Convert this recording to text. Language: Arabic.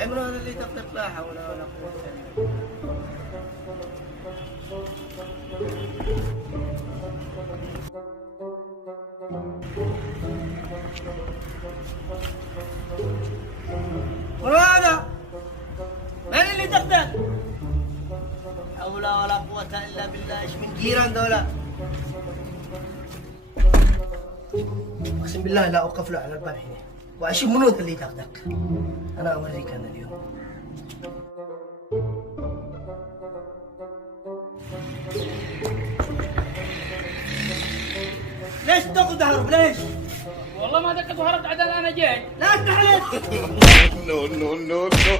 عمران اللي تطلق لا حول ولا قوة إلا بالله. وهذا من اللي تقتل؟ حول ولا قوة إلا بالله. إيش من جيران دولة؟ أقسم بالله لا أوقف له على الباب هنا وأشوف منو اللي يدغدغ. أنا أوريك أنا اليوم. ليش تاخذ هرب ليش؟ والله ما دقت وهربت عدل انا جاي. لا افتح عليك. no, no, no, no.